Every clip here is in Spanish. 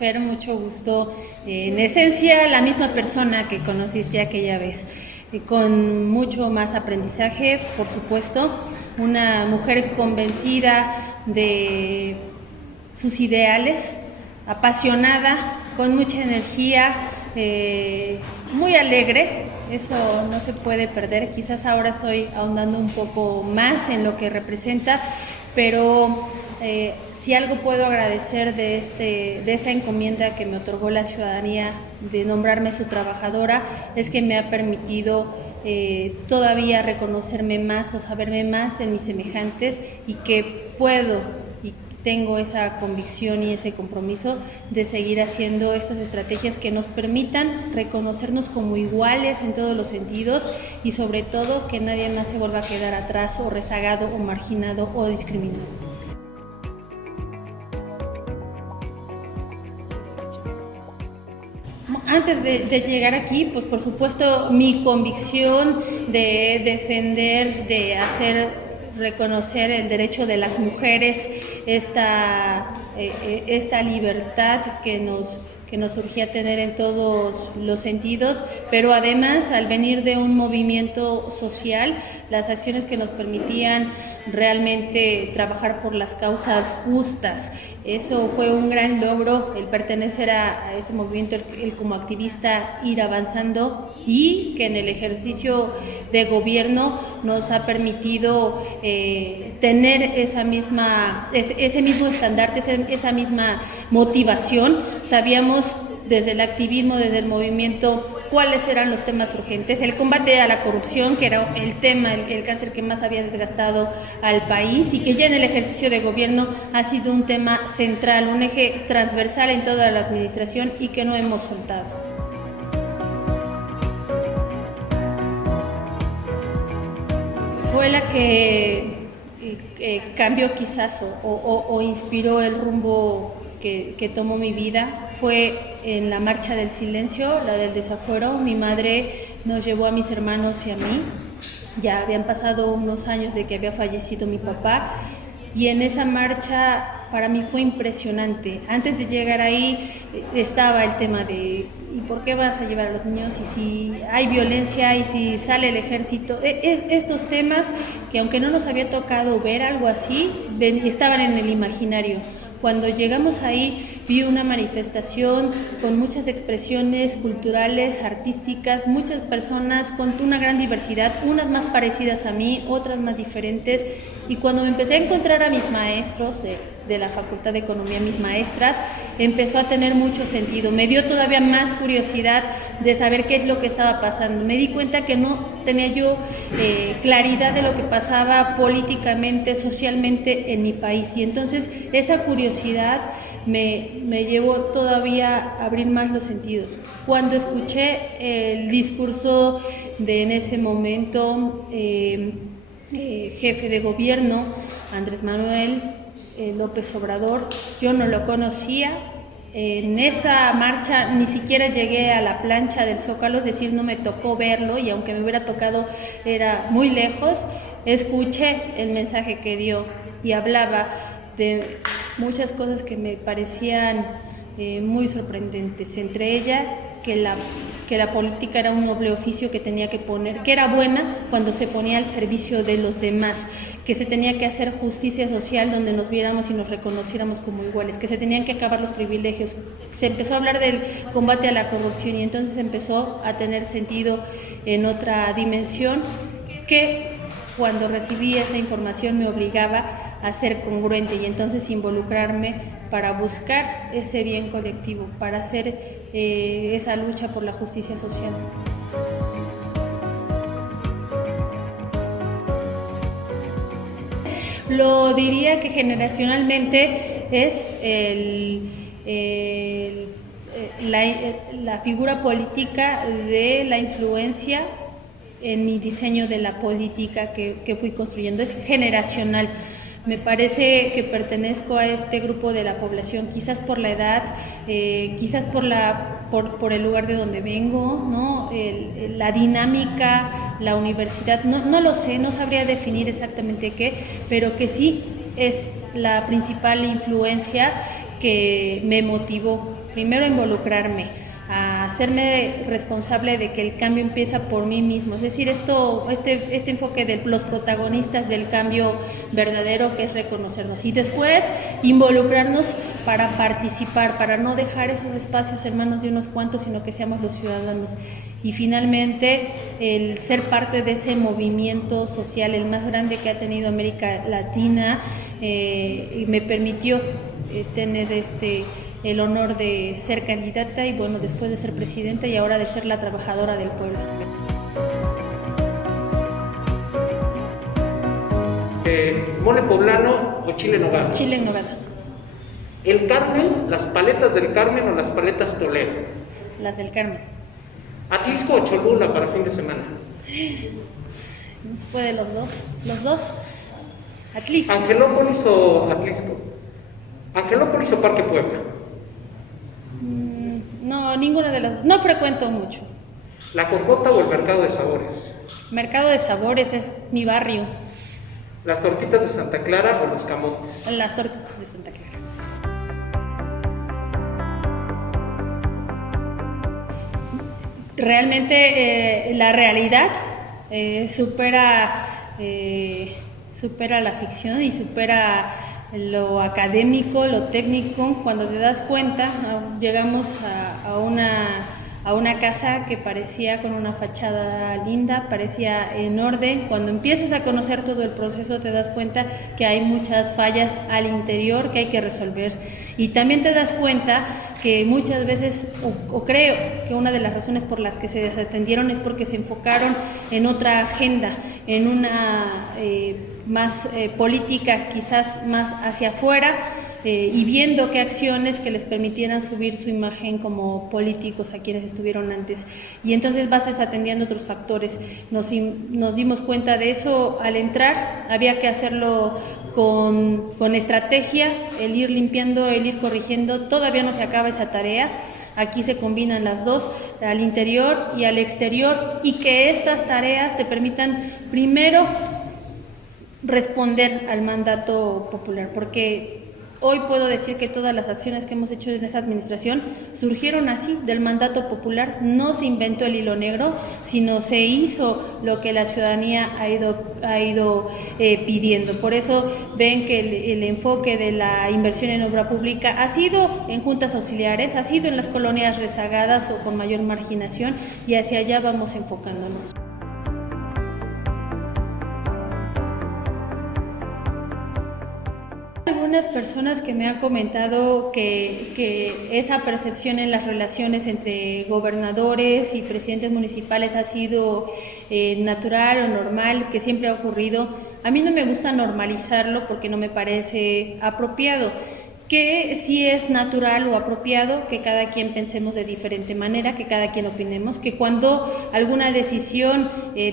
Fer, mucho gusto. En esencia, la misma persona que conociste aquella vez, con mucho más aprendizaje, por supuesto, una mujer convencida de sus ideales, apasionada, con mucha energía, muy alegre. Eso no se puede perder. Quizás ahora estoy ahondando un poco más en lo que representa, pero si algo puedo agradecer de esta encomienda que me otorgó la ciudadanía de nombrarme su trabajadora, es que me ha permitido todavía reconocerme más o saberme más en mis semejantes, y que puedo y tengo esa convicción y ese compromiso de seguir haciendo estas estrategias que nos permitan reconocernos como iguales en todos los sentidos, y sobre todo que nadie más se vuelva a quedar atrás o rezagado o marginado o discriminado. Antes de llegar aquí, pues por supuesto mi convicción de defender, de hacer reconocer el derecho de las mujeres, esta libertad que nos urgía tener en todos los sentidos, pero además al venir de un movimiento social, las acciones que nos permitían realmente trabajar por las causas justas. Eso fue un gran logro, el pertenecer a este movimiento, el como activista ir avanzando, y que en el ejercicio de gobierno nos ha permitido tener ese mismo estandarte, esa misma motivación. Sabíamos desde el activismo, desde el movimiento, cuáles eran los temas urgentes: el combate a la corrupción, que era el tema, el cáncer que más había desgastado al país, y que ya en el ejercicio de gobierno ha sido un tema central, un eje transversal en toda la administración, y que no hemos soltado. Fue la que cambió quizás o inspiró el rumbo que tomó mi vida. Fue en la marcha del silencio, la del desafuero. Mi madre nos llevó a mis hermanos y a mí. Ya habían pasado unos años de que había fallecido mi papá, y en esa marcha para mí fue impresionante. Antes de llegar ahí estaba el tema de ¿y por qué vas a llevar a los niños? Y si hay violencia, y si sale el ejército. Estos temas que, aunque no nos había tocado ver algo así, estaban en el imaginario. Cuando llegamos ahí vi una manifestación con muchas expresiones culturales, artísticas, muchas personas con una gran diversidad, unas más parecidas a mí, otras más diferentes. Y cuando me empecé a encontrar a mis maestros de la Facultad de Economía, mis maestras, empezó a tener mucho sentido. Me dio todavía más curiosidad de saber qué es lo que estaba pasando. Me di cuenta que no tenía yo claridad de lo que pasaba políticamente, socialmente en mi país, y entonces esa curiosidad me llevó todavía a abrir más los sentidos. Cuando escuché el discurso de, en ese momento, jefe de gobierno, Andrés Manuel López Obrador, yo no lo conocía. En esa marcha ni siquiera llegué a la plancha del Zócalo, es decir, no me tocó verlo, y aunque me hubiera tocado era muy lejos. Escuché el mensaje que dio y hablaba de muchas cosas que me parecían muy sorprendentes, entre ellas que la política era un noble oficio que tenía que poner, que era buena cuando se ponía al servicio de los demás, que se tenía que hacer justicia social donde nos viéramos y nos reconociéramos como iguales, que se tenían que acabar los privilegios. Se empezó a hablar del combate a la corrupción, y entonces empezó a tener sentido en otra dimensión, que cuando recibí esa información me obligaba a ser congruente y entonces involucrarme para buscar ese bien colectivo, para hacer esa lucha por la justicia social. Lo diría que generacionalmente es la figura política de la influencia en mi diseño de la política que fui construyendo. Es generacional. Me parece que pertenezco a este grupo de la población, quizás por la edad, quizás por el lugar de donde vengo, ¿no? La dinámica, la universidad, no lo sé, no sabría definir exactamente qué, pero que sí es la principal influencia que me motivó primero a involucrarme, a hacerme responsable de que el cambio empieza por mí mismo. Es decir, este enfoque de los protagonistas del cambio verdadero, que es reconocernos, y después involucrarnos para participar, para no dejar esos espacios en manos de unos cuantos, sino que seamos los ciudadanos. Y finalmente, el ser parte de ese movimiento social, el más grande que ha tenido América Latina, me permitió tener el honor de ser candidata y bueno, después de ser presidenta y ahora de ser la trabajadora del pueblo. ¿Mole poblano o chile en nogada? Chile en nogada. ¿El Carmen, las paletas del Carmen o las paletas Toledo? Las del Carmen. ¿Atlisco o Cholula para fin de semana? No se puede los dos. Los dos. Atlisco. ¿Angelópolis o Atlisco? ¿Angelópolis o Parque Puebla? No, ninguna de las dos. No frecuento mucho. ¿La Cocota o el Mercado de Sabores? Mercado de Sabores es mi barrio. ¿Las tortitas de Santa Clara o los camotes? Las tortitas de Santa Clara. Realmente la realidad supera la ficción y supera lo académico, lo técnico. Cuando te das cuenta, llegamos a una casa que parecía con una fachada linda, parecía en orden. Cuando empiezas a conocer todo el proceso te das cuenta que hay muchas fallas al interior que hay que resolver, y también te das cuenta que muchas veces, o creo que una de las razones por las que se desatendieron es porque se enfocaron en otra agenda, en una más política, quizás más hacia afuera, y viendo qué acciones que les permitieran subir su imagen como políticos a quienes estuvieron antes. Y entonces vas desatendiendo otros factores. Nos dimos cuenta de eso al entrar. Había que hacerlo con estrategia, el ir limpiando, el ir corrigiendo. Todavía no se acaba esa tarea. Aquí se combinan las dos, al interior y al exterior, y que estas tareas te permitan primero responder al mandato popular, porque hoy puedo decir que todas las acciones que hemos hecho en esa administración surgieron así, del mandato popular. No se inventó el hilo negro, sino se hizo lo que la ciudadanía ha ido pidiendo. Por eso ven que el enfoque de la inversión en obra pública ha sido en juntas auxiliares, ha sido en las colonias rezagadas o con mayor marginación, y hacia allá vamos enfocándonos. Algunas personas que me han comentado que esa percepción en las relaciones entre gobernadores y presidentes municipales ha sido natural o normal, que siempre ha ocurrido. A mí no me gusta normalizarlo porque no me parece apropiado. Que sí es natural o apropiado que cada quien pensemos de diferente manera, que cada quien opinemos, que cuando alguna decisión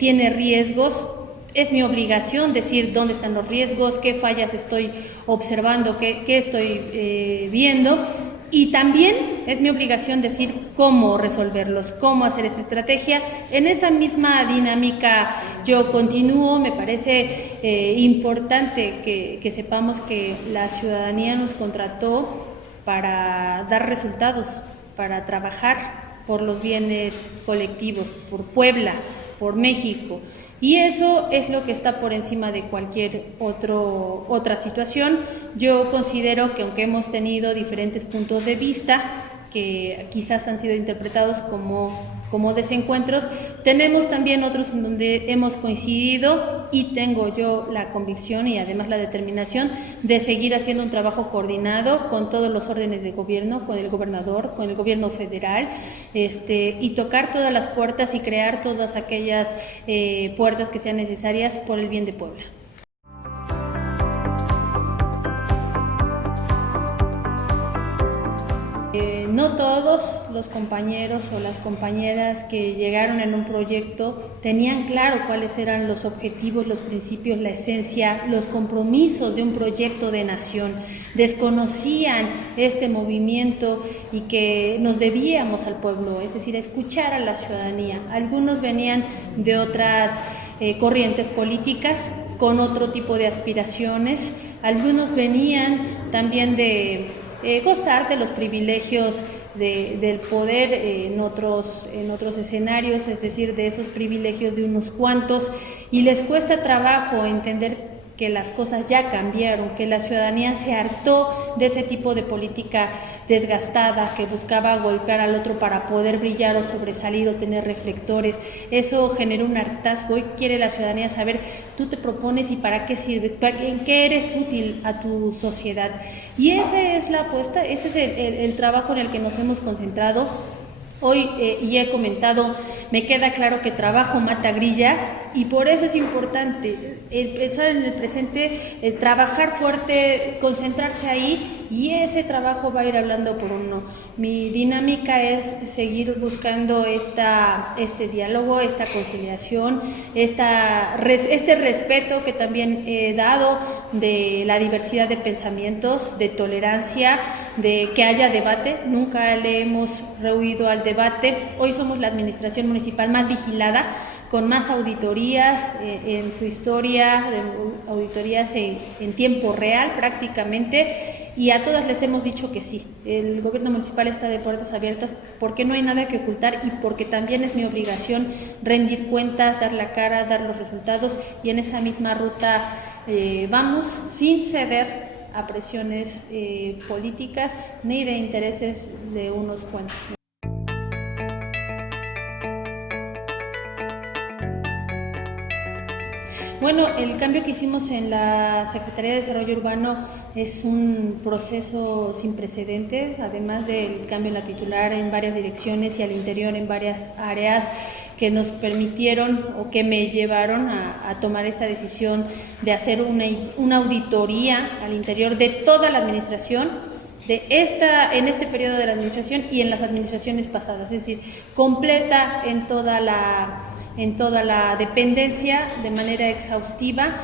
tiene riesgos, es mi obligación decir dónde están los riesgos, qué fallas estoy observando, qué estoy viendo, y también es mi obligación decir cómo resolverlos, cómo hacer esa estrategia. En esa misma dinámica yo continúo. Me parece importante que sepamos que la ciudadanía nos contrató para dar resultados, para trabajar por los bienes colectivos, por Puebla, por México. Y eso es lo que está por encima de cualquier otra situación. Yo considero que aunque hemos tenido diferentes puntos de vista, que quizás han sido interpretados como desencuentros, tenemos también otros en donde hemos coincidido, y tengo yo la convicción y además la determinación de seguir haciendo un trabajo coordinado con todos los órdenes de gobierno, con el gobernador, con el gobierno federal, y tocar todas las puertas y crear todas aquellas puertas que sean necesarias por el bien de Puebla. No todos los compañeros o las compañeras que llegaron en un proyecto tenían claro cuáles eran los objetivos, los principios, la esencia, los compromisos de un proyecto de nación. Desconocían este movimiento y que nos debíamos al pueblo, es decir, a escuchar a la ciudadanía. Algunos venían de otras corrientes políticas con otro tipo de aspiraciones, algunos venían también de gozar de los privilegios del poder en otros escenarios, es decir, de esos privilegios de unos cuantos, y les cuesta trabajo entender que las cosas ya cambiaron, que la ciudadanía se hartó de ese tipo de política desgastada que buscaba golpear al otro para poder brillar o sobresalir o tener reflectores. Eso generó un hartazgo. Hoy quiere la ciudadanía saber, tú te propones y para qué sirve, en qué eres útil a tu sociedad. Y esa es la apuesta, ese es el trabajo en el que nos hemos concentrado. Hoy, y he comentado, me queda claro que trabajo mata grilla y por eso es importante pensar en el presente, trabajar fuerte, concentrarse ahí y ese trabajo va a ir hablando por uno. Mi dinámica es seguir buscando este diálogo, esta conciliación, este respeto que también he dado de la diversidad de pensamientos, de tolerancia, de que haya debate. Nunca le hemos rehuido al debate. Hoy somos la administración municipal más vigilada, con más auditorías en su historia, auditorías en tiempo real prácticamente, y a todas les hemos dicho que sí. El gobierno municipal está de puertas abiertas porque no hay nada que ocultar y porque también es mi obligación rendir cuentas, dar la cara, dar los resultados, y en esa misma ruta vamos sin ceder a presiones políticas ni de intereses de unos cuantos. Bueno, el cambio que hicimos en la Secretaría de Desarrollo Urbano es un proceso sin precedentes, además del cambio en la titular en varias direcciones y al interior en varias áreas que nos permitieron o que me llevaron a tomar esta decisión de hacer una auditoría al interior de toda la administración, en este periodo de la administración y en las administraciones pasadas, es decir, completa en toda la dependencia de manera exhaustiva,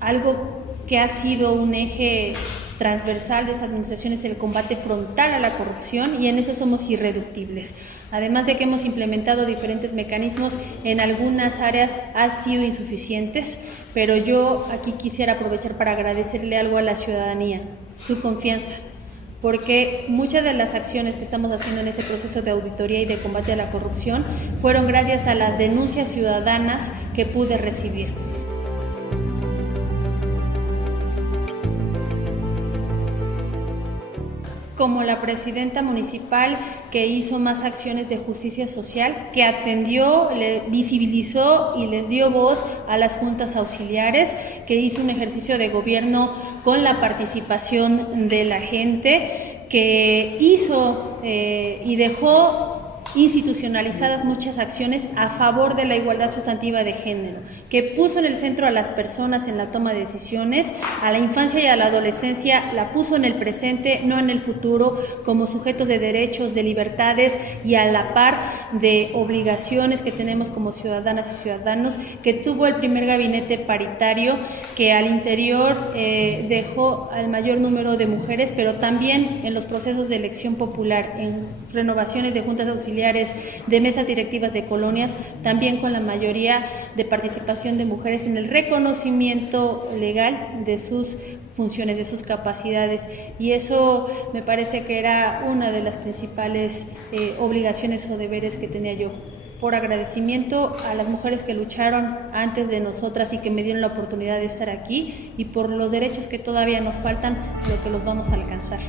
algo que ha sido un eje transversal de esta administración es el combate frontal a la corrupción, y en eso somos irreductibles. Además de que hemos implementado diferentes mecanismos, en algunas áreas han sido insuficientes, pero yo aquí quisiera aprovechar para agradecerle algo a la ciudadanía, su confianza, porque muchas de las acciones que estamos haciendo en este proceso de auditoría y de combate a la corrupción fueron gracias a las denuncias ciudadanas que pude recibir. Como la presidenta municipal que hizo más acciones de justicia social, que atendió, visibilizó y les dio voz a las juntas auxiliares, que hizo un ejercicio de gobierno con la participación de la gente, que hizo y dejó institucionalizadas muchas acciones a favor de la igualdad sustantiva de género, que puso en el centro a las personas en la toma de decisiones, a la infancia y a la adolescencia la puso en el presente, no en el futuro, como sujetos de derechos, de libertades y a la par de obligaciones que tenemos como ciudadanas y ciudadanos, que tuvo el primer gabinete paritario, que al interior dejó al mayor número de mujeres, pero también en los procesos de elección popular, en renovaciones de juntas auxiliares, de mesas directivas de colonias, también con la mayoría de participación de mujeres en el reconocimiento legal de sus funciones, de sus capacidades, y eso me parece que era una de las principales obligaciones o deberes que tenía yo, por agradecimiento a las mujeres que lucharon antes de nosotras y que me dieron la oportunidad de estar aquí, y por los derechos que todavía nos faltan, lo que los vamos a alcanzar.